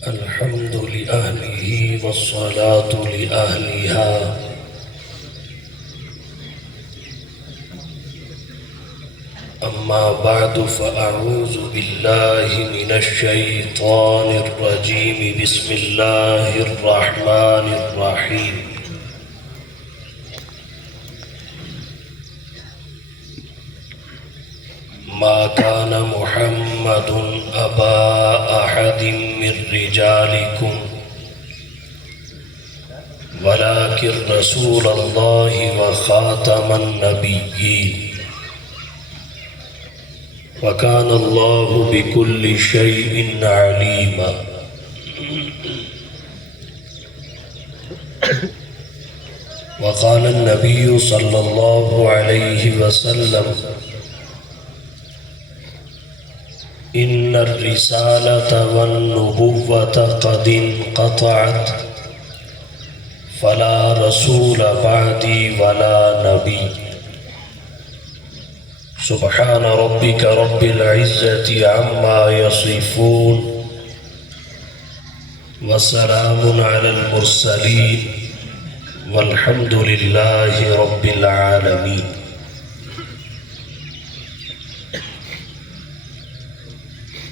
الحمد لأهله والصلاة لأهلها. أما بعد فأعوذ بالله من الشيطان الرجيم. بسم الله الرحمن الرحيم. ما كان محمد أبا أحد من رجالكم ولكن رسول الله وخاتم النبيين وكان الله بكل شيء عليما. وقال النبي صلى الله عليه وسلم: إن الرسالة والنبوة قد انقطعت فلا رسول بعدي ولا نبي. سبحان ربك رب العزة عما يصفون وسلام على المرسلين والحمد لله رب العالمين.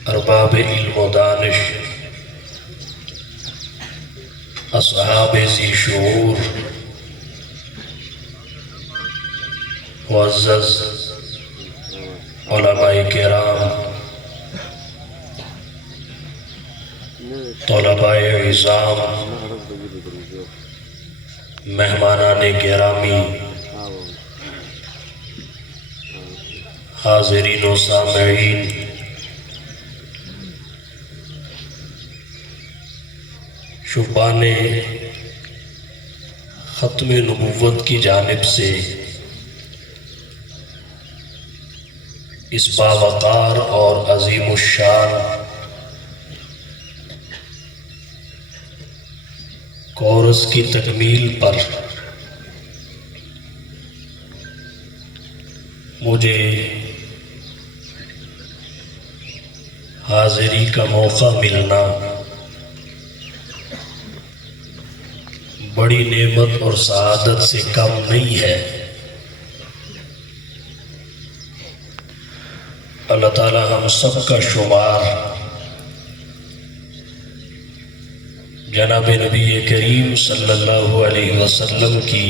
ارباب علم و دانش، اصحاب ذی شعور، معزز علماء کرام، طلباء عظام، مہمانان گرامی، حاضرین و سامعین، شبان ختم نبوت کی جانب سے اس باوقار اور عظیم الشان کورس کی تکمیل پر مجھے حاضری کا موقع ملنا بڑی نعمت اور سعادت سے کم نہیں ہے. اللہ تعالی ہم سب کا شمار جناب نبی کریم صلی اللہ علیہ وسلم کی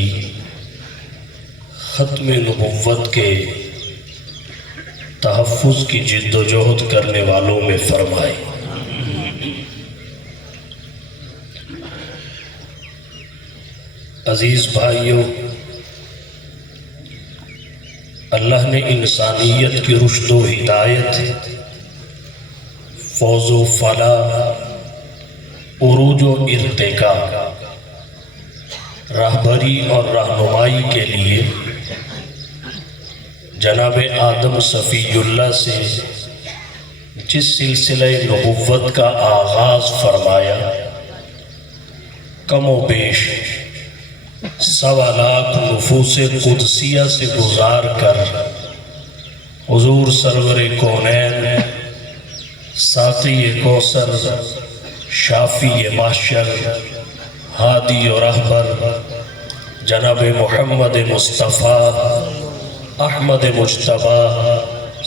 ختم نبوت کے تحفظ کی جد و جہد کرنے والوں میں فرمائے. عزیز بھائیوں، اللہ نے انسانیت کی رشد و ہدایت، فوز و فلاح، عروج و ارتقا، راہبری اور رہنمائی کے لیے جناب آدم صفی اللہ سے جس سلسلہ نبوت کا آغاز فرمایا، کم و بیش 1.25 لاکھ نفوس قدسیہ سے گزار کر حضور سرور کونین، ساقی کوثر، شافی محشر، ہادی و رہبر جناب محمد مصطفیٰ احمد مجتبیٰ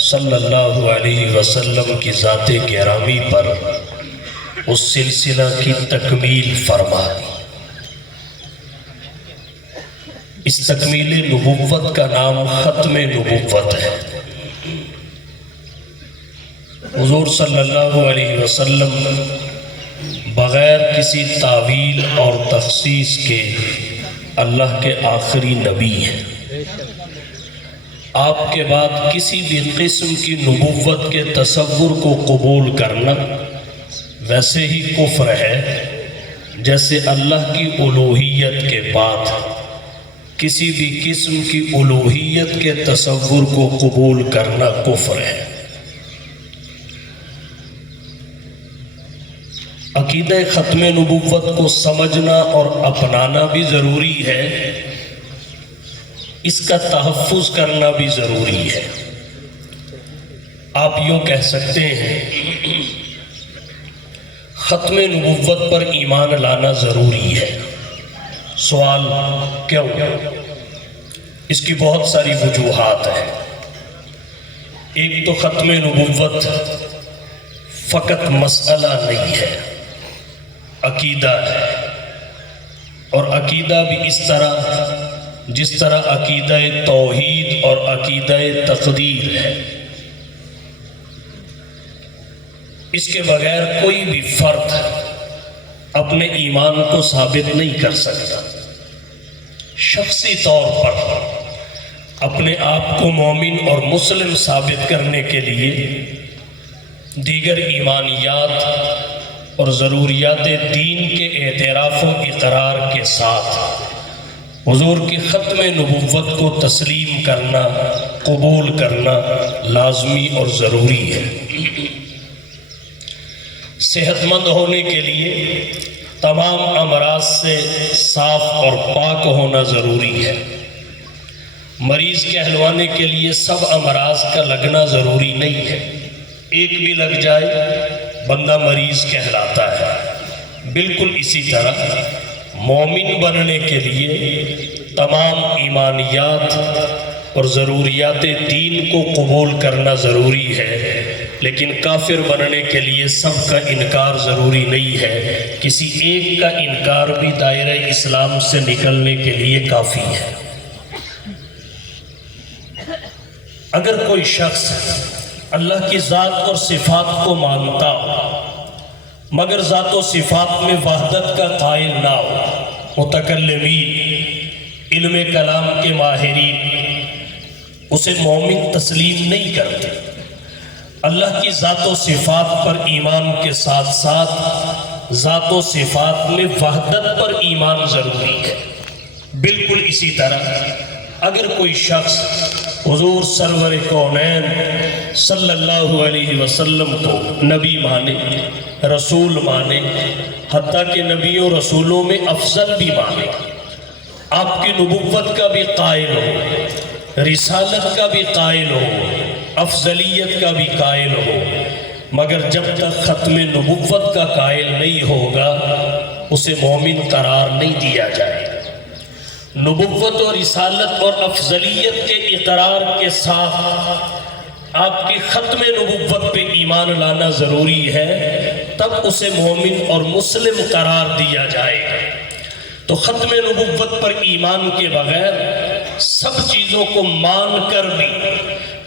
صلی اللہ علیہ وسلم کی ذات گرامی پر اس سلسلہ کی تکمیل فرما دی. اس تکمیل نبوت کا نام ختم نبوت ہے. حضور صلی اللہ علیہ وسلم بغیر کسی تعویل اور تخصیص کے اللہ کے آخری نبی ہیں. آپ کے بعد کسی بھی قسم کی نبوت کے تصور کو قبول کرنا ویسے ہی کفر ہے جیسے اللہ کی الوہیت کے بعد کسی بھی قسم کی الوہیت کے تصور کو قبول کرنا کفر ہے. عقیدہ ختم نبوت کو سمجھنا اور اپنانا بھی ضروری ہے، اس کا تحفظ کرنا بھی ضروری ہے. آپ یوں کہہ سکتے ہیں ختم نبوت پر ایمان لانا ضروری ہے۔ سوال کیوں؟ اس کی بہت ساری وجوہات ہیں۔ ایک تو ختم نبوت فقط مسئلہ نہیں ہے، عقیدہ ہے، اور عقیدہ بھی اس طرح جس طرح عقیدہ توحید اور عقیدہ تقدیر ہے۔ اس کے بغیر کوئی بھی فرد اپنے ایمان کو ثابت نہیں کر سکتا۔ شخصی طور پر اپنے آپ کو مومن اور مسلم ثابت کرنے کے لیے دیگر ایمانیات اور ضروریات دین کے اعتراف و اقرار کے ساتھ حضور کی ختم نبوت کو تسلیم کرنا، قبول کرنا لازمی اور ضروری ہے۔ صحت مند ہونے کے لیے تمام امراض سے صاف اور پاک ہونا ضروری ہے۔ مریض کہلوانے کے لیے سب امراض کا لگنا ضروری نہیں ہے، ایک بھی لگ جائے بندہ مریض کہلاتا ہے۔ بالکل اسی طرح مومن بننے کے لیے تمام ایمانیات اور ضروریات دین کو قبول کرنا ضروری ہے، لیکن کافر بننے کے لیے سب کا انکار ضروری نہیں ہے، کسی ایک کا انکار بھی دائرہ اسلام سے نکلنے کے لیے کافی ہے۔ اگر کوئی شخص اللہ کی ذات اور صفات کو مانتا ہو مگر ذات و صفات میں وحدت کا قائل نہ ہو، متکلمین، علم کلام کے ماہرین اسے مومن تسلیم نہیں کرتے۔ اللہ کی ذات و صفات پر ایمان کے ساتھ ساتھ ذات و صفات میں وحدت پر ایمان ضروری ہے۔ بالکل اسی طرح اگر کوئی شخص حضور سرور کونین صلی اللہ علیہ وسلم کو نبی مانے، رسول مانے، حتیٰ کہ نبیوں رسولوں میں افضل بھی مانے، آپ کی نبوت کا بھی قائل ہو، رسالت کا بھی قائل ہو، افضلیت کا بھی قائل ہو، مگر جب تک ختم نبوت کا قائل نہیں ہوگا اسے مومن قرار نہیں دیا جائے۔ نبوت اور رسالت اور افضلیت کے اقرار کے ساتھ آپ کی ختم نبوت پہ ایمان لانا ضروری ہے، تب اسے مومن اور مسلم قرار دیا جائے گا۔ تو ختم نبوت پر ایمان کے بغیر سب چیزوں کو مان کر بھی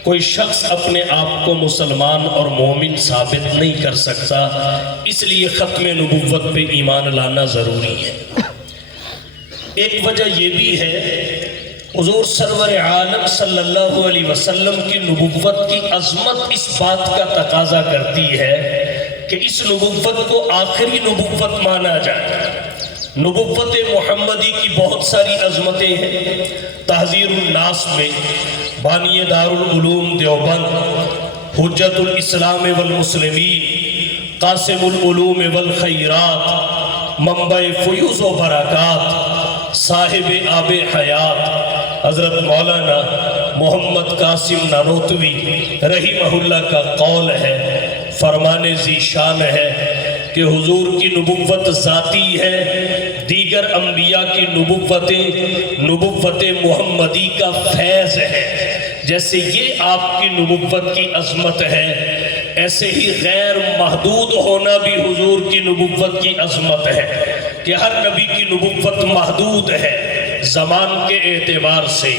کوئی شخص اپنے آپ کو مسلمان اور مومن ثابت نہیں کر سکتا، اس لیے ختم نبوت پہ ایمان لانا ضروری ہے۔ ایک وجہ یہ بھی ہے، حضور سرور عالم صلی اللہ علیہ وسلم کی نبوت کی عظمت اس بات کا تقاضا کرتی ہے کہ اس نبوت کو آخری نبوت مانا جائے۔ نبوت محمدی کی بہت ساری عظمتیں ہیں۔ تحذیر الناس میں بانی دارالعلوم دیوبند، حجت الاسلام والمسلمین، قاسم العلوم والخیرات، منبع فیوز و برکات، صاحب آب حیات حضرت مولانا محمد قاسم نانوتوی رحمہ اللہ کا قول ہے، فرمان ذی شان ہے کہ حضور کی نبوت ذاتی ہے، دیگر انبیاء کی نبوت محمدی کا فیض ہے۔ جیسے یہ آپ کی نبوت کی عظمت ہے، ایسے ہی غیر محدود ہونا بھی حضور کی نبوت کی عظمت ہے کہ ہر نبی کی نبوت محدود ہے، زمان کے اعتبار سے،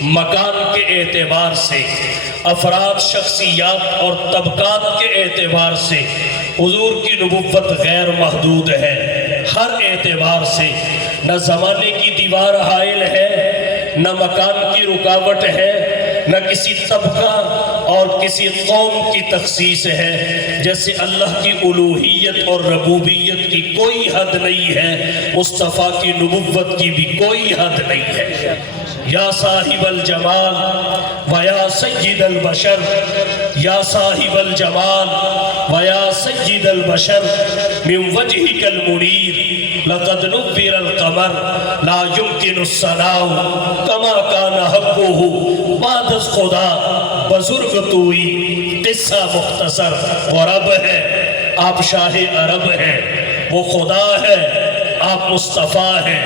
مکان کے اعتبار سے، افراد، شخصیات اور طبقات کے اعتبار سے حضور کی نبوت غیر محدود ہے۔ ہر اعتبار سے نہ زمانے کی دیوار حائل ہے، نہ مکان کی رکاوٹ ہے، نہ کسی طبقہ اور کسی قوم کی تخصیص ہے۔ جیسے اللہ کی الوہیت اور ربوبیت کی کوئی حد نہیں ہے، مصطفیٰ کی نبوت کی بھی کوئی حد نہیں ہے۔ یا صاحب الجمال و یا سید البشر، یا صاحب الجمال و یا سید البشر، من وجهك المنیر لقد نبر القمر لا يمكن الصلاة كما كان حقه بعد از خدا بزرگ توئی۔ قصہ مختصر اور اب ہے آپ شاہ عرب ہیں، وہ خدا ہے، آپ مصطفیٰ ہیں،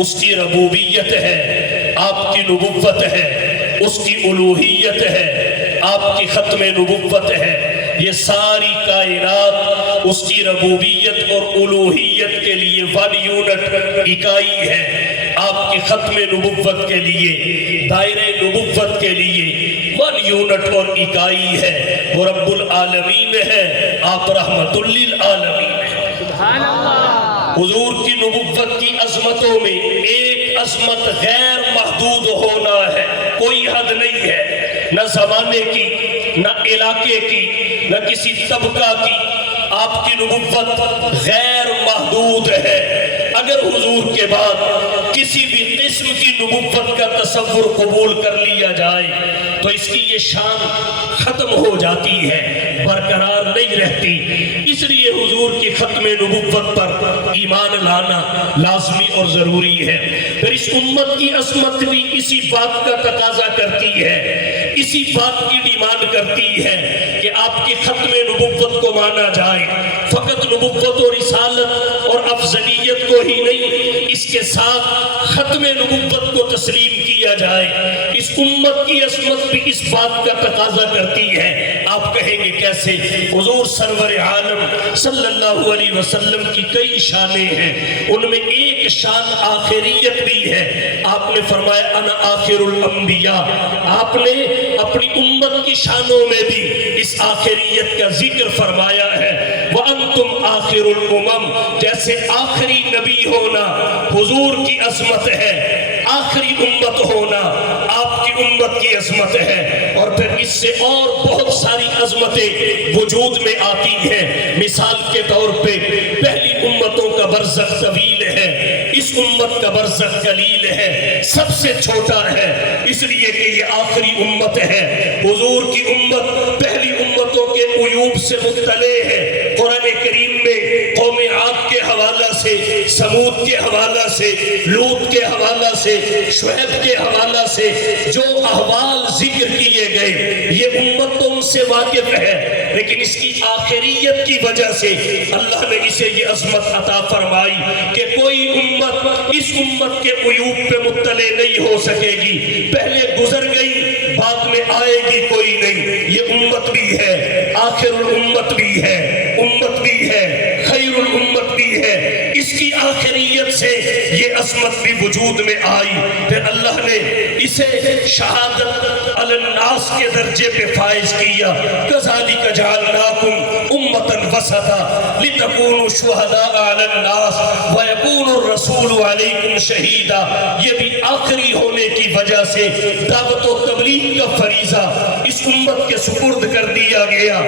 اس کی ربوبیت ہے، آپ کی نبوت ہے، اس کی الوہیت ہے، آپ کی ختم نبوت ہے۔ یہ ساری کائنات اس کی ربوبیت اور الوہیت کے لیے 1 یونٹ اکائی ہے، آپ کی ختم نبوت کے لیے، دائرہ نبوت کے لیے 1 یونٹ اور اکائی ہے، وہ رب العالمین ہے، آپ رحمت للعالمین ہے۔ سبحان اللہ۔ حضور کی نبوت کی عظمتوں میں ایک عظمت غیر محدود ہونا ہے، کوئی حد نہیں ہے، نہ زمانے کی، نہ علاقے کی، نہ کسی طبقہ کی۔ آپ کی نبوت غیر محدود ہے۔ اگر حضور کے بعد کسی بھی قسم کی نبوت کا تصور قبول کر لیا جائے تو اس کی یہ شان ختم ہو جاتی ہے، برقرار نہیں رہتی۔ اس لیے حضور کی ختم نبوت پر ایمان لانا لازمی اور ضروری ہے۔ پھر اس امت کی عظمت بھی اسی بات کا تقاضا کرتی ہے، اسی بات کی ڈیمانڈ کرتی ہے کہ آپ کی ختم نبوت کو مانا جائے۔ فقط نبوت و رسالت اور افضلیت کو ہی نہیں، اس کے ساتھ ختم نبوت کو تسلیم کیا جائے۔ اس امت کی عظمت بھی اس بات کا تقاضا کرتی ہے۔ آپ کہیں گے کیسے؟ حضور سرور عالم صلی اللہ علیہ وسلم کی کئی شانیں ہیں، ان میں ایک شان آخریت بھی ہے۔ آپ نے فرمایا انا آخر الانبیاء، آپ نے اپنی امت کی شانوں میں بھی اس آخریت کا ذکر فرمایا ہے۔ وَأَنْتُمْ آخر الامم، جیسے آخری نبی ہونا حضور کی عظمت ہے، آخری امت ہونا آپ کی امت کی عظمت ہے۔ اور پھر اس سے اور بہت ساری عظمتیں وجود میں آتی ہیں۔ مثال کے طور پہ پہلی امتوں کا برزخ طویل ہے، اس امت کا برزخ قلیل ہے، سب سے چھوٹا ہے، اس لیے کہ یہ آخری امت ہے۔ حضور کی امت پہلی امتوں کے عیوب سے مطلع ہے۔ قرآن کریم میں قوم عاد کے حوالہ سے، سمود کے حوالہ سے، لوط کے حوالہ سے، شعیب کے حوالہ سے جو احوال ذکر کیے گئے، یہ امت تو ان سے واقف ہے، لیکن اس کی آخریت کی وجہ سے اللہ نے اسے یہ عظمت عطا فرمائی کہ کوئی امت اس امت کے عیوب پہ مطلع نہیں ہو سکے گی۔ پہلے گزر گئی، بعد میں آئے گی کوئی نہیں۔ یہ امت بھی ہے، آخر الامت بھی ہے، امت بھی ہے، خیر الامت بھی ہے۔ اس کی آخریت سے یہ عظمت بھی وجود میں آئی۔ پھر اللہ نے اسے شہادت علی الناس کے درجے پہ فائز کیا۔ کذالک جعلناکم امۃ وسطا لتکونوا شہداء علی الناس ویکون الرسول علیکم شہیدا۔ یہ بھی آخری ہونے کی وجہ سے دعوت و تبلیغ کا فریضہ اس امت کے سپرد کر دیا گیا۔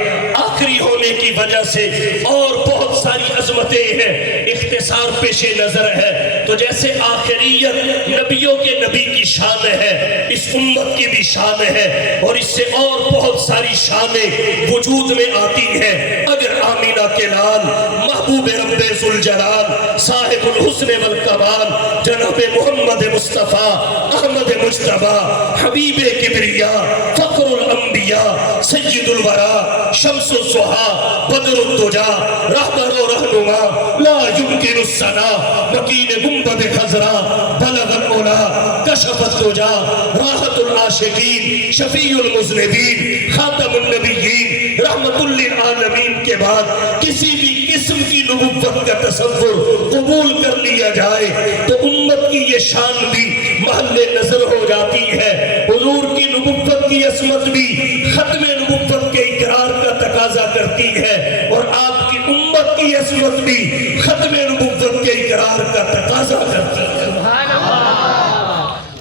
آخری ہونے کی وجہ سے اور بہت ساری عظمتیں ہیں، اختصار پیش نظر ہے۔ تو جیسے آخریت نبیوں کے نبی کی شان ہے، اس امت کی بھی شان ہے، اور اس سے اور بہت ساری شانیں وجود میں آتی ہیں۔ اگر آمینہ کے لال محبوب رب ذوالجلال صاحب الحسن والکمال جناب محمد مصطفیٰ احمد مجتبیٰ حبیب کبریاء فخر الانبیاء سید الورا شمس الضحیٰ بدر الدجا رہبر و رہنما لا يمکن الثنا مکین گنبد خضرا بلغ العلا کشف الدجا راحت العاشقین شفیع المذنبین خاتم النبیین رحمت للعالمین کے بعد کسی بھی قسم کی نبوت کا تصور قبول کر لیا جائے تو امت کی یہ شان بھی محل نظر ہو جاتی ہے۔ حضور کی نبوت کی عظمت بھی ختم نبوت کے اقرار کا تقاضا کرتی ہے، اور آپ کی امت کی عظمت بھی ختم نبوت کے اقرار کا تقاضا کرتی ہے۔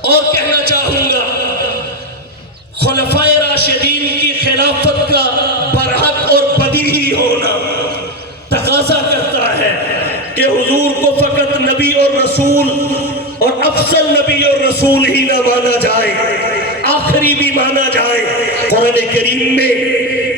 اور کہنا چاہوں گا خلفائے راشدین کی خلافت کا برحق اور بدیہی ہونا تقاضا کرتا ہے کہ حضور کو فقط نبی اور رسول اور افضل نبی اور رسول ہی نہ مانا جائے، آخری بھی مانا جائے۔ قرآن کریم میں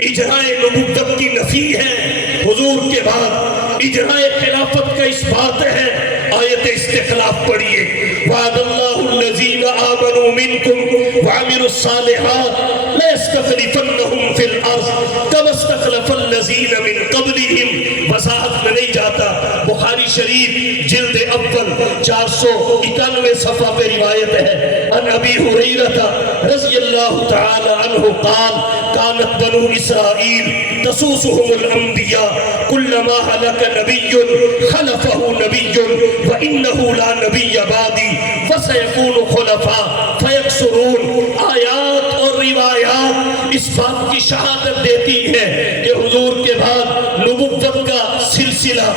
اجراء نبوت کی نفی ہے، حضور کے بعد اجراء خلافت کا اس بات ہے۔ آیت استخلاف پڑھیے، وعد اللہ الذین آمنوا منکم وعملوا الصالحات ليستخلفنهم في الارض كما استخلف الذين من قبلهم. وضاحت میں نہیں جاتا. بخاری شریف جلد اول 491 صفحہ پہ روایت ہے. عن ابی ہریرہ رضی اللہ تعالی عنہ قال كانت بنو اسرائیل تسوسهم الانبیاء كلما هلك نبی خلفه نبی وانه لا نبی بعدی فسيكون خلفاء فيكثرون. آیات اور روایات اس بات کی شہادت دیتی ہے کہ حضور کے بعد نبوت کا سلسلہ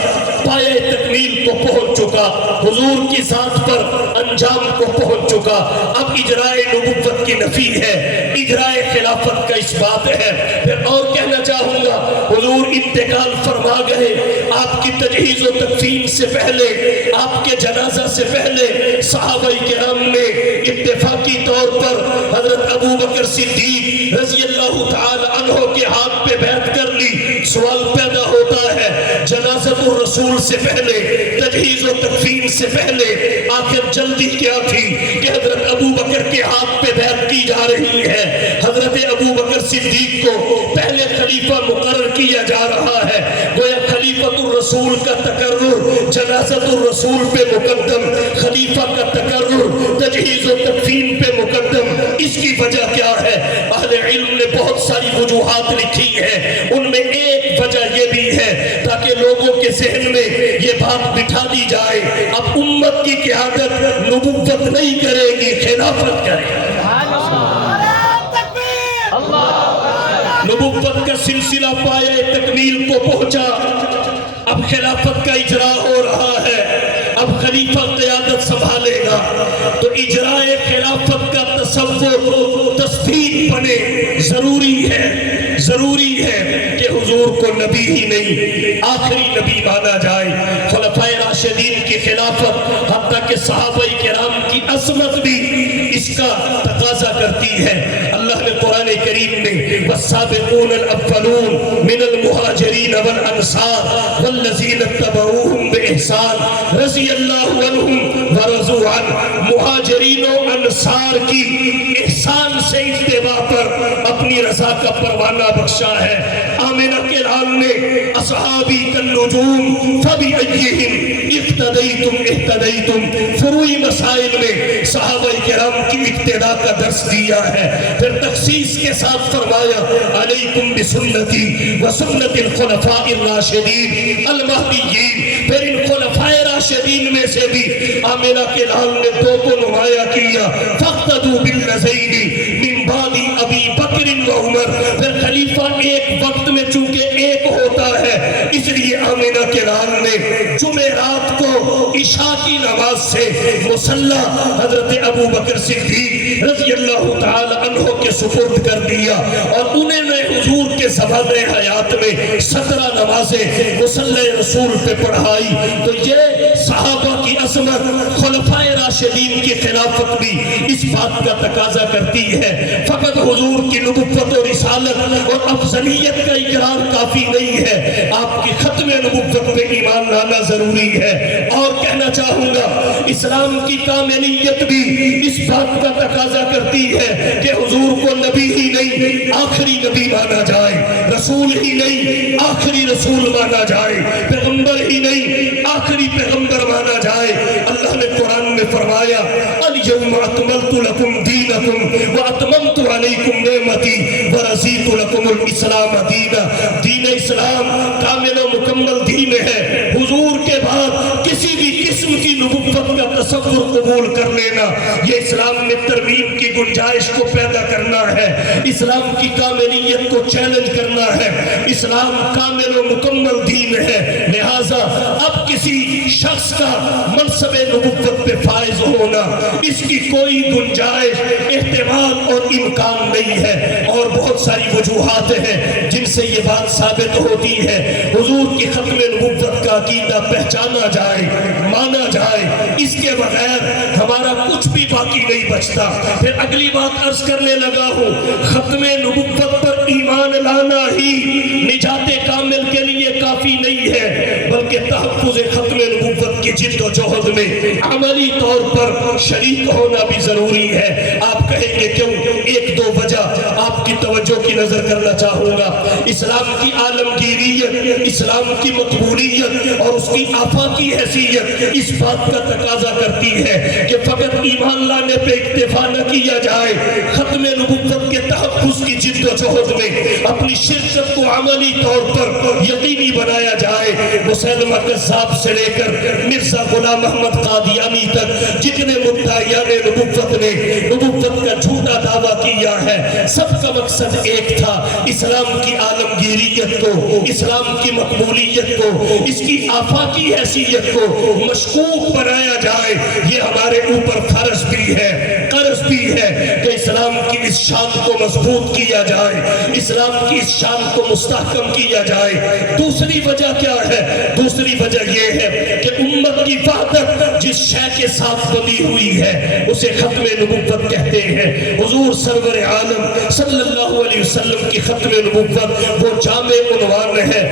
پایہ تکمیل کو پہنچ چکا, حضور کی ذات پر انجام کو پہنچ چکا. اب اجرائے نبوت کی نفی ہے, اجرائے خلافت کا اس بات ہے. پھر اور کہنا چاہوں گا, حضور انتقال فرما گئے, آپ کی تجہیز و تکفین سے پہلے, آپ کے جنازہ سے پہلے صحابہ کرام نے اتفاقی طور پر حضرت ابو بکر صدیق رضی اللہ تعالی عنہ کے ہاتھ پہ بیعت کر لی. سوال پیدا ہوتا ہے, جنازت الرسول سے پہلے, تجہیز و تکفین سے پہلے آخر جلدی کیا تھی کہ حضرت ابو بکر کے ہاتھ پہ بیعت کی جا رہی ہے؟ حضرت ابو بکر صدیق کو پہلے خلیفہ مقرر کیا جا رہا ہے. گویا خلیفۃ الرسول کا تقرر جنازت الرسول پہ مقدم, خلیفہ کا تقرر تجہیز و تکفین پہ مقدم. اس کی وجہ کیا ہے؟ اہل علم نے بہت ساری وجوہات لکھی ہیں, ان میں ایک وجہ یہ بھی ہے تاکہ لوگوں کے ذہن میں یہ بات بٹھا دی جائے, اب امت کی قیادت نبوت نہیں کرے گی, خلافت کرے گی. نبوت کا سلسلہ پایہ تکمیل کو پہنچا, اب خلافت کا اجرا ہو رہا ہے, اب خلیفہ قیادت سنبھالے گا. تو اجرائے خلافت کا تصور تصدیق بنے, ضروری ہے, ضروری ہے کہ حضور کو نبی ہی نہیں آخری نبی مانا جائے. خلفائے راشدین کی خلافت حتیٰ کہ صحابہ کرام کی عظمت بھی اس کا تقاضا کرتی ہے. اللہ نے قرآن کریم میں والسابقون الاولون من المہاجرین والانصار والذین اتبعوہم بإحسان رضی اللہ عنہم ورضوا عنہ, مہاجرین و انصار کی احسان سے اتباع پر اپنی رضا کا پروانہ بخشا ہے. آمنہ کے لال نے اصحابی کالنجوم فبأیہم اقتدیتم اہتدیتم فروعی مسائل میں صحابہ کرام کی اقتداء کا درس دیا ہے. پھر تخصیص کے ساتھ فرمایا علیکم بسنتی وسنت الخلفاء الراشدین المہدیین. پھر ان خلفاء راشدین میں سے بھی آمنہ کے لال نے دو کو نمایاں کیا, فاقتدوا بالذین من بعد ابی بکر و عمر. پھر خلیفہ ایک وقت میں چونکہ ایک ہوتا ہے, اس لیے آمنہ کے لال نے جمعرات کو عشاء کی نماز سے مصلی حضرت ابو بکر صدیق رضی اللہ تعالی عنہ کے سپرد کر دیا, اور انہیں نے حضور کے زمان حیات میں 17 نمازیں مصلی رسول پہ پڑھائی. تو یہ صحابہ کی عظمت, خلفائے راشدین کی خلافت بھی اس بات کا تقاضا کرتی ہے. فقط حضور کی نبوت و رسالت اور افضلیت کا اقرار کافی نہیں ہے, آپ کی ختم نبوت پہ ایمان لانا ضروری ہے. اور کہنا چاہوں گا, اسلام کی کاملیت بھی اس بات کا تقاضا کرتی ہے کہ حضور کو نبی ہی نہیں آخری نبی مانا جائے, رسول ہی نہیں آخری رسول مانا جائے, پیغمبر ہی نہیں آخری پیغمبر مانا جائے. اللہ نے قرآن میں فرمایا الیوم اکملت لکم دینکم واتممت علیکم نعمتی ورضیت لکم الاسلام دینا. دین اسلام کامل و مکمل دین ہے. حضور کے بعد کسی بھی قسم کی نبوت کا تصور قبول کر لینا یہ اسلام میں ترمیم کی گنجائش کو پیدا کرنا ہے, اسلام کی کاملیت کو چیلنج کرنا ہے. اسلام کامل و مکمل دین ہے, لہٰذا اب کسی شخص کا منصب نبوت پہ فائز ہونا اس کی کوئی گنجائش, احتمال اور امکان نہیں ہے. اور بہت ساری وجوہات ہیں جن سے یہ بات ثابت ہوتی ہے. حضور کی ختم نبوت کا عقیدہ پہچانا جائے, مانا جائے, اس کے بغیر ہمارا کچھ بھی باقی نہیں بچتا. پھر اگلی بات عرض کرنے لگا ہوں, ختم نبوت پر ایمان لانا ہی نجات کامل کے لیے کافی نہیں ہے. بلکہ تحفظ ختم نبوت کی جد و جہد میں عملی طور پر شریک ہونا بھی ضروری ہے۔ آپ کہیں گے کیوں؟ ایک دو وجہ آپ کی توجہ کی نظر کرنا چاہوں گا۔ اسلام کی عالمگیریت، اسلام کی مقبولیت اور اس کی آفاقی حیثیت اس بات کا تقاضا کرتی ہے کہ فقط ایمان لانے پہ اکتفا نہ کیا جائے، ختم نبوت کے تحفظ کی جد و جہد میں اپنی شرکت کو عملی طور پر یقینی بنایا جائے۔ مسیلمہ کذاب سے لے کر مرزا غلام احمد قادیانی تک جتنے مدعیان نبوت نے نبوت کا جھوٹا دعویٰ کیا ہے، سب کا مقصد ایک تھا، اسلام کی عالمگیریت کو، اسلام کی مقبولیت کو، اس کی آفاقی حیثیت کو مشکوک بنایا جائے۔ یہ ہمارے اوپر فرض بھی ہے، قرض بھی ہے کہ اسلام کی اس شان کو مضبوط کیا جائے، اسلام کی اس شان کو مستحکم کیا جائے۔ دوسری وجہ کیا ہے؟ دوسری وجہ یہ ہے کہ امت کی وحدت جس شے کے ساتھ بنی ہوئی ہے اسے ختم نبوت کہتے ہیں۔ حضور سرور عالم صلی اللہ علیہ وسلم کی ختم نبوت وہ جامع عنوان ہے،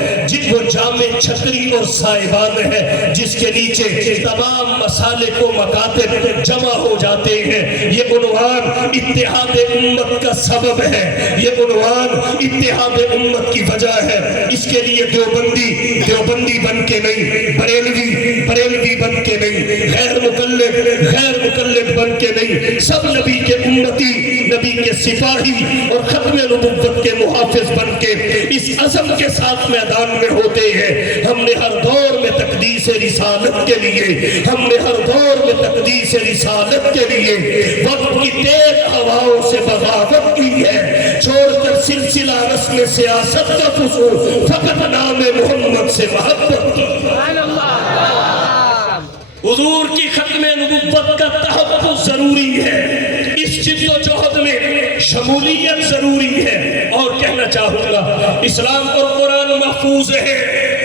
وہ جامع چھتری اور سائبان ہے جس کے نیچے تمام مسالک و مکاتب جمع ہو جاتے ہیں۔ یہ عنوان اتحاد امت کا سبب ہے، یہ عنوان اتحاد امت کی وجہ ہے۔ اس کے لیے دیوبندی بن کے نہیں، بریلوی بن کے نہیں، غیر مقلد بن کے نہیں، سب نبی کے امتی، نبی کے سپاہی اور ختم نبوت کے محافظ بن کے اس عزم کے ساتھ میدان میں ہوتے ہیں۔ ہم نے ہر دور میں تقدیس رسالت کے لیے، ہم نے ہر دور میں تقدیس رسالت کے لیے وقت کی تیز ہواؤں سے بغاوت کی ہے، چھوڑ کر سلسلہ رسم سیاست کا فصول، فقط نام محمد سے محبت کی۔ حضور کی ختم نبوت کا تحفظ ضروری ہے، اس جد و جہد میں شمولیت ضروری ہے۔ اور کہنا چاہوں گا اسلام اور قرآن محفوظ ہے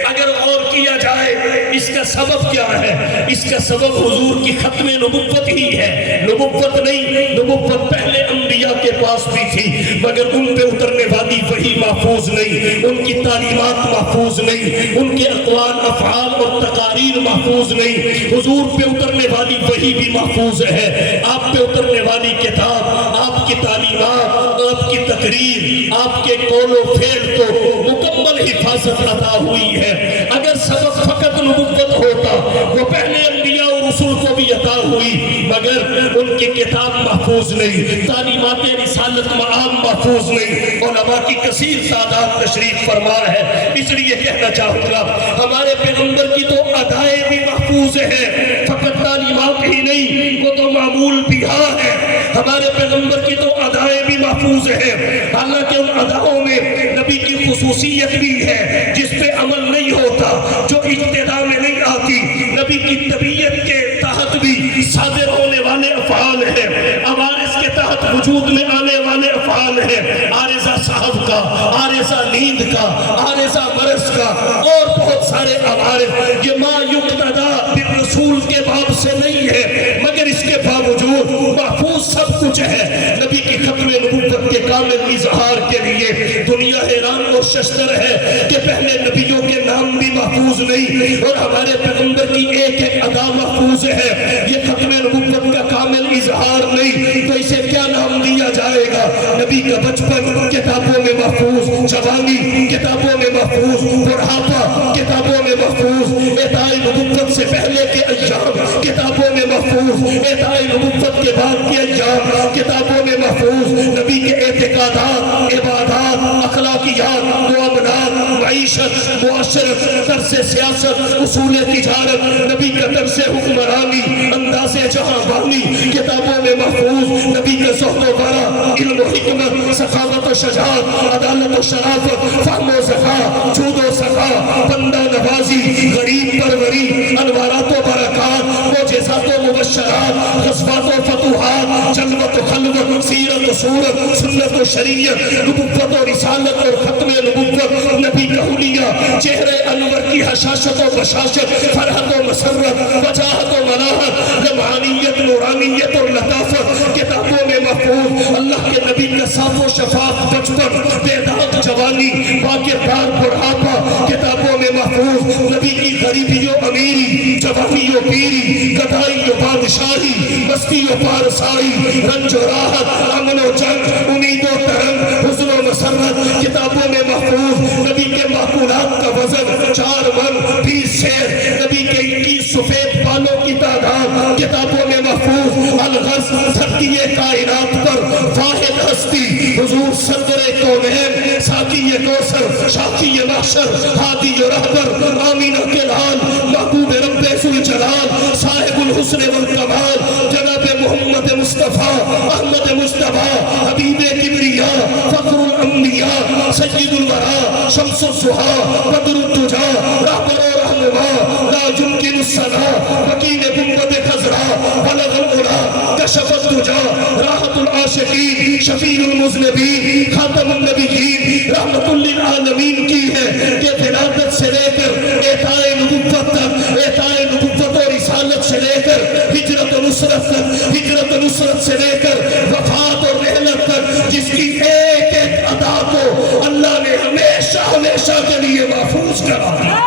اگر غور کیا جائے اس کا سبب کیا ہے؟ اس کا سبب حضور کی ختم نبوت ہی ہے۔ نبوت نہیں، نبوت پہلے انبیاء کے پاس بھی تھی مگر ان پہ اترنے والی وحی محفوظ نہیں، ان کی تعلیمات محفوظ نہیں، ان کے اقوال افعال اور تقاریر محفوظ نہیں۔ حضور پہ اترنے والی وحی بھی محفوظ ہے، آپ پہ اترنے والی کتاب، آپ کی تعلیمات، آپ کی تقریر، آپ کے قول و فعل کو مکمل حفاظت عطا ہوئی ہے۔ اگر سبب فقط نبوت ہوتا وہ پہلے انبیاء اور رسول کو بھی عطا ہوئی مگر ان کی کتاب محفوظ نہیں، تعلیمات رسالت معام محفوظ نہیں، علماء کی کثیر تعداد تشریف فرما ہے۔ اس لیے کہنا چاہوں گا ہمارے پیغمبر کی تو ادائیں بھی محفوظ ہے، فقط تعلیمات ہی نہیں، وہ تو معمول بھی ہے۔ ہمارے پیغمبر کی تو ادائیں بھی محفوظ ہے، حالانکہ ان اداؤں میں نبی کی خصوصیت بھی ہے جس پہ عمل نہیں ہوتا، جو ابتدا میں نہیں آتی۔ نبی کی طبیعت کے تحت بھی صادر ہونے والے افعال ہیں، عوارض کے تحت وجود میں آنے والے افعال ہیں، عارضہ صاحب کا، عارضہ نیند کا، عارضہ مرض کا اور بہت سارے عوارض۔ یہ ما یقتدا بالرسول کے باب سے نہیں ہے مگر اس کے باوجود محفوظ سب کچھ ہے۔ نبی کی ختم نبوت کے کامل اظہار کے لیے دنیا حیران و ششدر ہے کہ پہلے نبیوں کے نام بھی محفوظ نہیں اور ہمارے پیغمبر کی ایک ایک ادا محفوظ ہے۔ یہ ختم نبوت کا کامل اظہار نہیں تو اسے کیا نام دیا جائے گا؟ نبی کا بچپن کتابوں میں محفوظ، جوانی کتابوں میں محفوظ، بڑھاپا کتابوں میں محفوظ، اعطاء نبوت سے پہلے کے ایام کتابوں میں محفوظ، اعطاء نبوت کے بعد کے ایام کتابوں میں محفوظ۔ نبی کے اعتقادات، عبادات، اخلاقیات، معاملات، معیشت، معاشرت، طرز سیاست، اصول تجارت، نبی کا طرز حکمرانی، انداز جہاں بانی کتابوں میں محفوظ۔ نبی کا زہد و ورع، علم و حکمت، سخاوت و شجاعت، عدالت و شرافت، فہم و ذکا، جود و سخا، بندہ نوازی، غریب پروری، انوارات و برکات، معجزات و مبشرات، غزوات و فتوحات، جلوت و خلوت، سیرت و صورت، سنت و شریعت، نبوت و رسالت اور ختم نبوت، نبی کا حلیہ، چہرے انور کی حشاشت و بشاشت، فرحت و مسرت، وجاہت و ملاحت، لمعانیت، نورانیت اور لطافت کتابوں میں محفوظ اللہ کے نبی کا صاف و شفاف بچپن، بیداد جوانی، باقیدار بڑھاپا کتابوں میں محفوظ، نبی کی غریبی و امیری، جوانی و پیری، گدائی و بادشاہی، مستی و پارسائی، رنج و راحت، امن و جنگ، امید و ترنگ، حزن و مسرت کتابوں میں محفوظ، نبی کے معقولات کا وزن 4 من 20 سیر، نبی کے 21 سفید بالوں کی تعداد کتابوں میں محفوظ، الغرض دھرتی کائنات پر واحد ہستی حضور صدر کونین، ساقی کوثر، شافی محشر، ہادی و رہبر، آمینہ کے لال، محبوب رب ذوالجلال، صاحب الحسن والکمال، جناب محمد مصطفیٰ، احمد مصطفیٰ، حبیب کبریاء، فخر الانبیاء، سید الورا، شمس الضحیٰ، بدر الدجا، رہبر و رہنما، لا يمکن الصلاة، مکین گنبد خضرا، بلغ العلا، کشف الدجا، راحت العاشقین، شفیع المذنبین، خاتم النبیین، رحمت للعالمین کی ہے کہ ولادت سے لے کر اعطائے نبوت تک، اعطائے نبوت و رسالت سے لے کر ہجرت و نصرت تک، ہجرت و نصرت سے لے کر وفات اور رحلت تک، جس کی ایک ایک ادا کو اللہ نے ہمیشہ ہمیشہ کے لیے محفوظ کرا ہے۔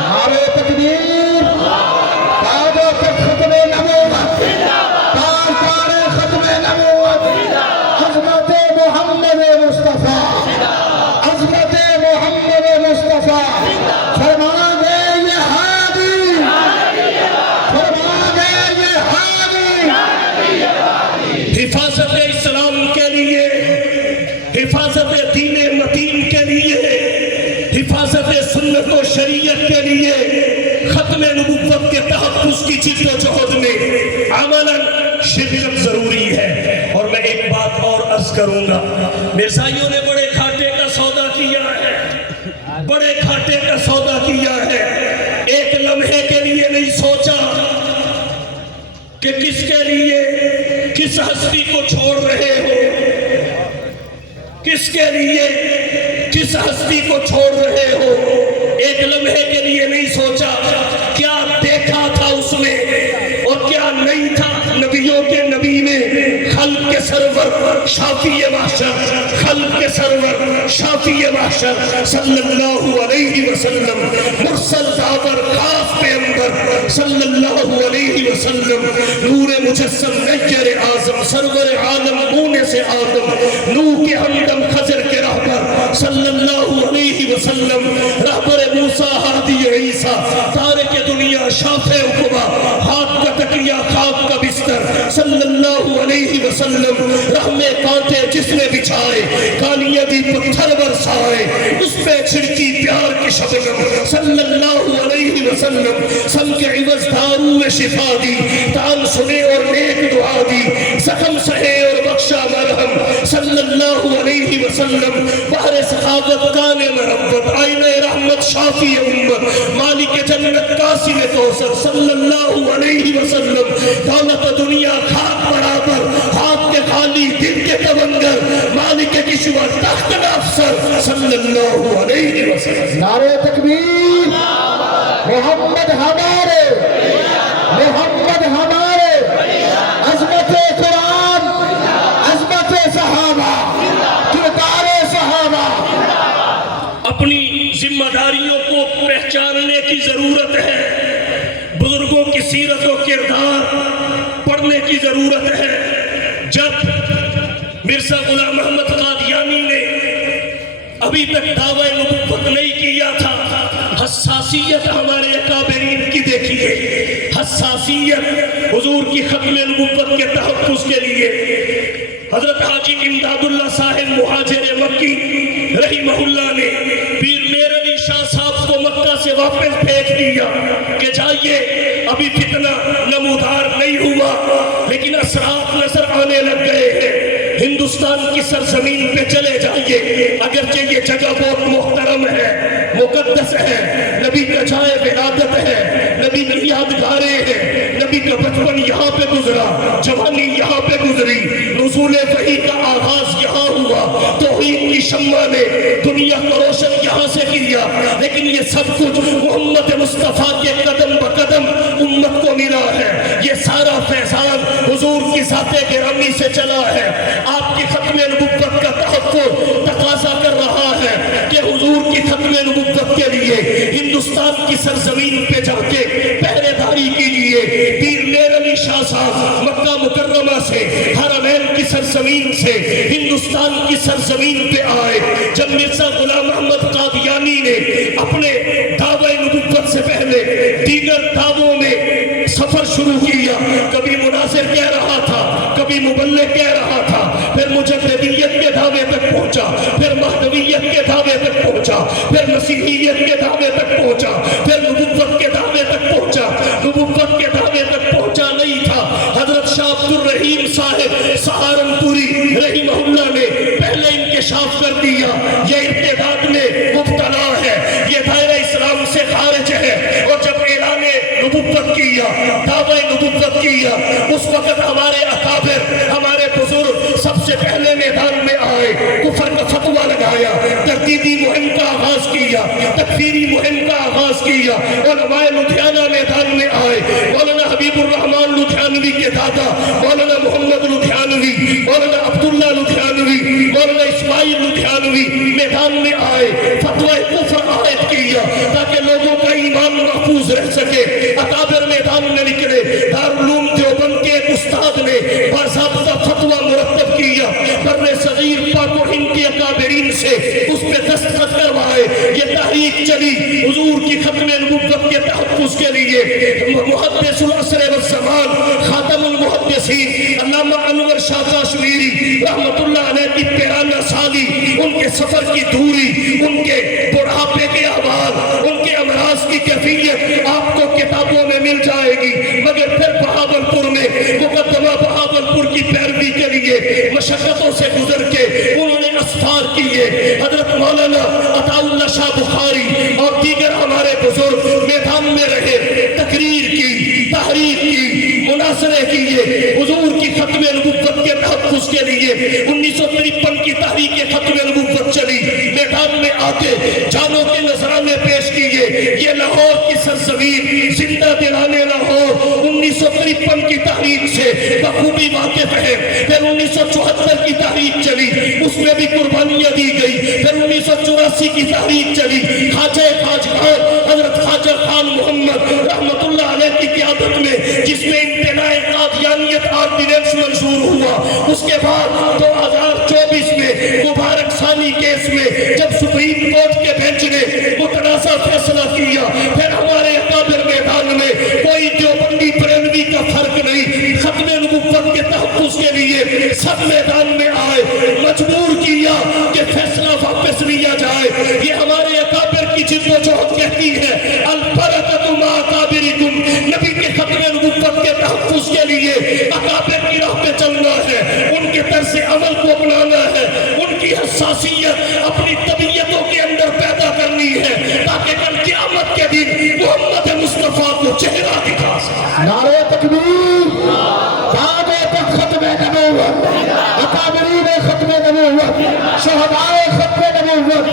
نعرہ تکبیر، تاج و تخت ختم نبوت، تاجدار ختم نبوت، عظمت محمد مصطفیٰ، عظمت محمد مصطفیٰ، فرما دے یہ ہادی، فرما دے یہ ہادی۔ حفاظت اسلام کے لیے، حفاظت دین متین کے لیے، حفاظت سنت و شریعت کے لیے، ختم نبوت کے تحفظ کی جد و جہد میں عملاً شرکت ضروری ہے۔ اور میں ایک بات اور عرض کروں گا، مرزائیوں نے بڑے گھاٹے کا سودا کیا ہے، بڑے گھاٹے کا سودا کیا ہے، ایک لمحے کے لیے نہیں سوچا کہ کس کے لیے، کس ہستی کو چھوڑ رہے ہو، کس کے لیے، کس ہستی کو چھوڑ رہے ہو، ایک لمحے کے لیے نہیں سوچا کیا دیکھا تھا اس میں اور کیا نہیں تھا نبیوں کے نبی میں، خلق کے سرور شافی محشر، خلق کے سرور شافی محشر صلی اللہ علیہ وسلم، مرسل داور خاص پیغمبر صلی اللہ علیہ وسلم، نور مجسم نجر اعظم سرور عالم مونے سے آدم، نوح کے ہمدم خضر کے رہبر صلی اللہ علیہ وسلم، رہبر موسیٰ ہادی عیسیٰ، تارک دنیا شاف عقبہ، ہاتھ کا تکیہ خاک کا بستر صلی اللہ علیہ وسلم، رحم کانٹے جس نے بچھائے، کالیاں دی پتھر برسائے، اس پہ چھڑکی پیار کی شبنم صلی اللہ علیہ وسلم، سم کے عوض دارو شفا دی، تان سنے اور نیک دعا دی، زخم سہے اور بخشا مرہم صلی اللہ علیہ وسلم، بحر سخاوت کان مربت، آئینہ رحمت شافی امت، مالک جنت قاسم کوثر صلی اللہ علیہ وسلم، دولت دنیا خاک برابر، ہاتھ کے خالی دل کے تونگر، مالک کشور تخت کا افسر صلی اللہ علیہ وسلم۔ نعرہ تکبیر، محمد ہمارے، محمد ہمارے، عظمت قرآن، عظمت صحابہ، کردار صحابہ۔ اپنی ذمہ داریوں کو پہچاننے کی ضرورت ہے، بزرگوں کی سیرت و کردار پڑھنے کی ضرورت ہے۔ جب مرزا غلام محمد قادیانی نے ابھی تک دعوی نبوت نہیں کیا تھا، حساسیت ہمارے اکابرین کی دیکھیے، حساسیت حضور کی ختم نبوت کے تحفظ کے لیے۔ حضرت حاجی امداد اللہ صاحب مہاجر مکی رحمہ اللہ نے پیر میر علی شاہ صاحب کو مکہ سے واپس بھیج دیا کہ جائیے، ابھی فتنہ نمودار نہیں ہوا لیکن اثرات نظر آنے لگ گئے ہیں، ہندوستان کی سرزمین پہ چلے جائیے، اگرچہ یہ جگہ بہت محترم ہے، مقدس ہے، نبی کا جائے ولادت ہے، نبی کی یادگاریں ہیں، نبی کا بچپن یہاں پہ گزرا، جوانی یہاں پہ گزری، نزول وحی کا آغاز یہاں ہوا، توحید کی شمع نے دنیا کو روشن یہاں سے کیا، لیکن یہ سب کچھ محمد مصطفیٰ کے قدم بقدم امت کو ملا ہے، یہ سارا فیضان حضور کی ذات گرامی سے چلا ہندوستان کی سرزمین پہ جا کے پہرے داری کیجئے. پیر میر علی شاہ صاحب مکہ مکرمہ سے، حرمین کی سرزمین سے ہندوستان کی سرزمین پہ آئے. جب مرزا غلام احمد قادیانی نے اپنے دعوی نبوت سے پہلے دیگر دعووں میں سفر شروع کیا، کبھی مناظر کہہ رہا تھا، کبھی مبلغ کہہ رہا تھا، پھر مجددیت کے دعوے تک پہنچا، پھر مہدویت کے دعوے تک پہنچا، پھر مسیحیت کے دعوے تک پہنچا، پھر نبوت کے دعوے تک پہنچا. نبوت کے دعوے تک پہنچا نہیں تھا، حضرت شاہ عبد الرحیم صاحب سہارنپوری رحمہ اللہ نے پہلے انکشاف کر دیا یہ ارتداد میں مبتلا ہے، یہ دائرہ اسلام سے خارج ہے. اور جب اعلان نبوت کیا، دعوی نبوت کیا، اس وقت ہمارے اکابر، ہمارے بزرگ سب سے پہلے میدان میں آئے، کفر کا فتویٰ لگایا، تردیدی مہم کا آغاز کیا، تکفیری مہم کا آغاز کیا. علماء لدھیانہ میدان میں آئے، مولانا حبیب الرحمن لدھیانوی کے دادا مولانا محمد لدھیانوی، مولانا عبداللہ لدھیانوی، مولانا اسماعیل لدھیانوی میدان میں آئے، فتویٰ کفر عائد کیا تاکہ لوگوں کا ایمان محفوظ رہ سکے. اکابر میدان میں نکلے. دارالعلوم دیوبند کے ایک استاد نے باضابطہ فتویٰ مرتب کیا، بر صغیر پاک و ہند کے اکابرین سے اس پہ دستخط کروائے. یہ تحریک چلی حضور کی ختم نبوت کے تحفظ کے لیے. محدث العصر والزمان، خاتم المحدثین علامہ انور شاہ کاشمیری رحمت اللہ علیہ کی 93 سالی، ان کے سفر کی دوری، ان کے بڑھاپے کے احوال، ان کے امراض کی کیفیت آپ کو کتابوں میں مل جائے گی. مگر پھر بہاولپور میں مقدمہ بہاولپور کی پیروی کے لیے مشقتوں سے گزر کے انہوں نے اسفار کیے. حضرت مولانا عطا اللہ شاہ بخاری اور دیگر ہمارے بزرگ میدان میں رہے، تقریر کی، تحریر کی، مناظرے کیے حضور کی ختم نبوت کے تحفظ کے لیے. 1953 کی تحریک ختم نبوت چلی. میدان میں آتے جانوں کے نذرانے پیش کیے. یہ لاہور کی سرزمین زندہ دلانے لاہور 1953 کی تحریک سے بخوبی واقف ہے. پھر 1974 کی تحریک چلی، اس میں بھی قربانیاں دی گئی. پھر 1984 کی تحریک چلی، خواجہ خواجگان حضرت خواجہ خان محمد رحمت اللہ علیہ کی قیادت میں، جس میں امتناع قادیانیت آرڈیننس منظور ہوا. اس کے بعد 2024 میں مبارک ثانی کیس میں جب سپریم کورٹ کے بینچ نے متنازع فیصلہ کیا، پھر ہمارے اکابر میدان میں کوئی دیوبندی بریلوی کا فرق نہیں، ختم نبوت کے تحفظ کے لیے سب میدان میں آئے. مجبور کیا کہ فیصلہ واپس لیا جائے. یہ ہمارے اکابر کی جد و جہد کہتی ہے البرکۃ مع اکابرکم. نبی کے ختم نبوت کے تحفظ کے لیے اکابر کی راہ پہ چلنا ہے، ان کے طرز عمل کو اپنانا ہے، ان کی حساسیت اپنی طبیعتوں کے اندر پیدا کرنی ہے تاکہ کل قیامت کے دن محمد مصطفیٰ کو چہرہ دکھا سکے. نعرہ تکبیر، دعوے تک ختم نبوت، اکابرین ختم نبوت، شہدائے ختم نبوت.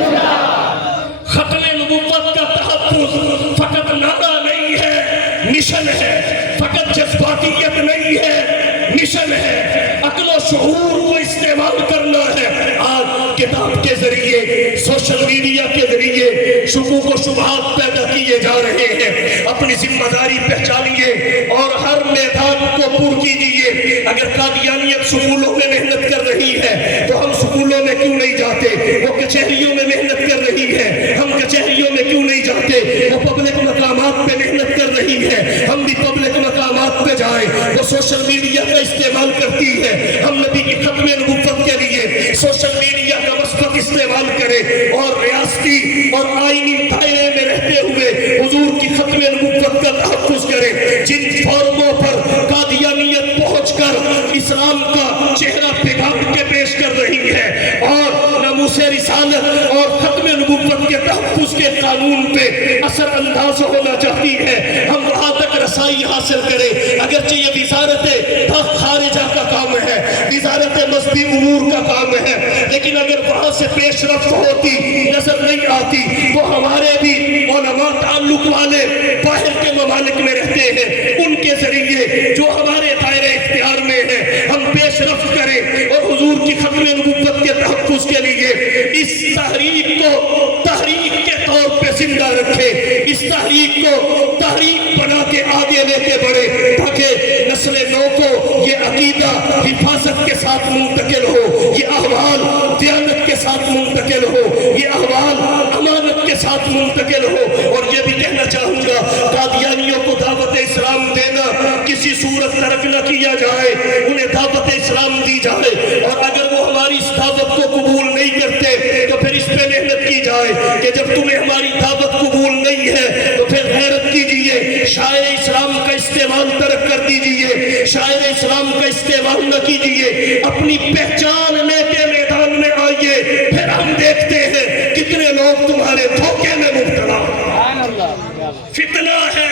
ختم نبوت کا تحفظ فقط نعرہ نہیں ہے، مشن ہے. فقط جذباتیت نہیں ہے، مشن ہے. عقل و شعور کو استعمال کرنا ہے. آج کتاب کے ذریعے، سوشل میڈیا کے ذریعے شکوک و شبہات پیدا کیے جا رہے ہیں. اپنی ذمہ داری پہچانیے اور ہر میدان کو پر کیجیے. اگر قادیانیت سکولوں میں محنت کر رہی ہے تو ہم سکولوں میں کیوں نہیں جاتے؟ وہ کچہریوں میں محنت کر رہی ہے، ہم کچہریوں میں کیوں نہیں جاتے؟ وہ پبلک مقامات پہ محنت کر رہی ہے، ہم بھی پبلک مقامات پہ جائیں. وہ سوشل میڈیا کا استعمال کرتی ہے، ہم نبی کی ختم نبوت کے لیے سوشل میڈیا کا مثبت استعمال کریں اور ریاستی اور آئینی دائرے میں رہتے ہوئے حضور کی ختم نبوت کا تحفظ کریں. جن فورموں پر قادیانیت پہنچ کر اسلام کا چہرہ بگاڑ کے پیش کر رہی ہے اور ناموس رسالت اور ختم نبوت کے تحفظ کے قانون پہ اثر انداز ہونا چاہتی ہے، ہم وہاں تک رسائی حاصل کریں. اگرچہ یہ وزارت خارجہ کا کام ہے، وزارت مذہبی امور کا کام ہے، لیکن اگر وہاں سے پیش رفت ہوتی نظر نہیں آتی تو ہمارے بھی علماء تعلق والے باہر کے ممالک میں رہتے ہیں، ان کے ذریعے جو ہمارے دائرہ اختیار میں ہے ہم پیش رفت کریں اور حضور کی ختم نبوت کے تحفظ کے لیے اس تحریک کو تحریک کے طور پہ زندہ رکھے، اس تحریک کو تحریک بنا کے آگے لیتے بڑھے تاکہ نسل نو کو یہ عقیدہ حفاظت کے ساتھ منتقل ہو، یہ احوال دیانت کے ساتھ منتقل ہو، یہ احوال امانت کے ساتھ منتقل ہو۔ اور یہ بھی کہنا چاہوں گا قادیانیوں کو دعوت اسلام دینا کسی صورت ترک نہ کیا جائے، انہیں دعوت اسلام دی جائے، اور اگر وہ ہماری اس دعوت کو قبول نہیں کرتے تو پھر اس پہ محنت کی جائے کہ جب تمہیں ہماری دعوت قبول نہیں ہے تو پھر غیرت کیجئے، شاعر اسلام کا استعمال ترک کر دیجئے، شاعر اسلام کا استعمال نہ کیجئے، اپنی پہچان لے کے میدان میں آئیے، پھر ہم دیکھتے ہیں کتنے لوگ تمہارے دھوکے میں مبتلا۔ فتنہ ہے،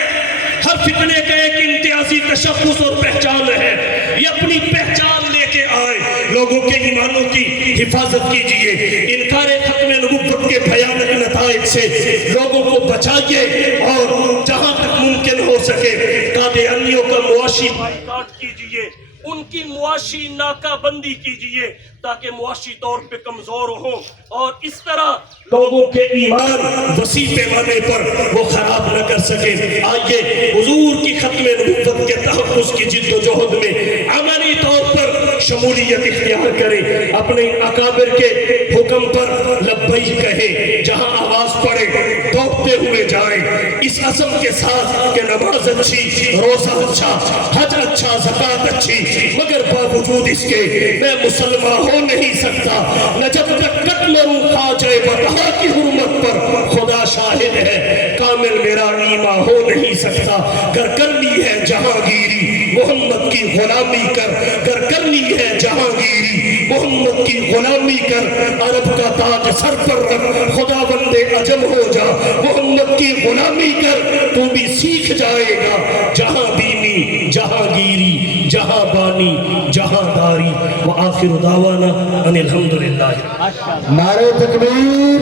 ہر فتنے کا ایک امتیازی تشخص اور پہچان ہے، یہ اپنی پہچان لے کے آئے، لوگوں کے ایمانوں کی حفاظت کیجئے، انکار ختم نبوت کے بھیانک نتائج سے لوگوں کو بچائیے، اور جہاں تک ممکن ہو سکے قادیانیوں کا معاشی بائیکاٹ کیجئے، ان کی معاشی ناکہ بندی کیجئے تاکہ معاشی طور پہ کمزور ہوں، اور اس طرح لوگوں کے ایمان وسیع پیمانے پر وہ خراب نہ کر سکے۔ آئیے حضور کی ختم نبوت کے تحفظ کی جد و جہد میں عملی طور پر شمولیت اختیار کریں، اپنے اکابر کے حکم پر لبیک کہیں، جہاں آواز پڑے دوڑتے ہوئے جائیں، اس عزم کے ساتھ کہ نماز اچھی، روزہ اچھا، حج اچھا، زکوٰۃ اچھی، مگر باوجود اس کے میں مسلمان ہو نہیں سکتا، نہ جب تک قد مروں خواجہ بطحا کی حرمت پر خدا شاہد ہے، کامل میرا ایمان ہو نہیں سکتا۔ گر کرنی ہے جہانگیری محمد کی غلامی کر، گر کرنی ہے جہانگیری محمد کی غلامی کر، عرب کا تاج سر پر رکھ، خدا بندے عجم ہو جا، محمد کی غلامی کر، تو بھی سیکھ جائے گا جہاں بینی، جہانگیری، جہاں بانی، جہاں داری۔ وآخر دعوانا ان الحمدللہ۔ نعرہ تکبیر۔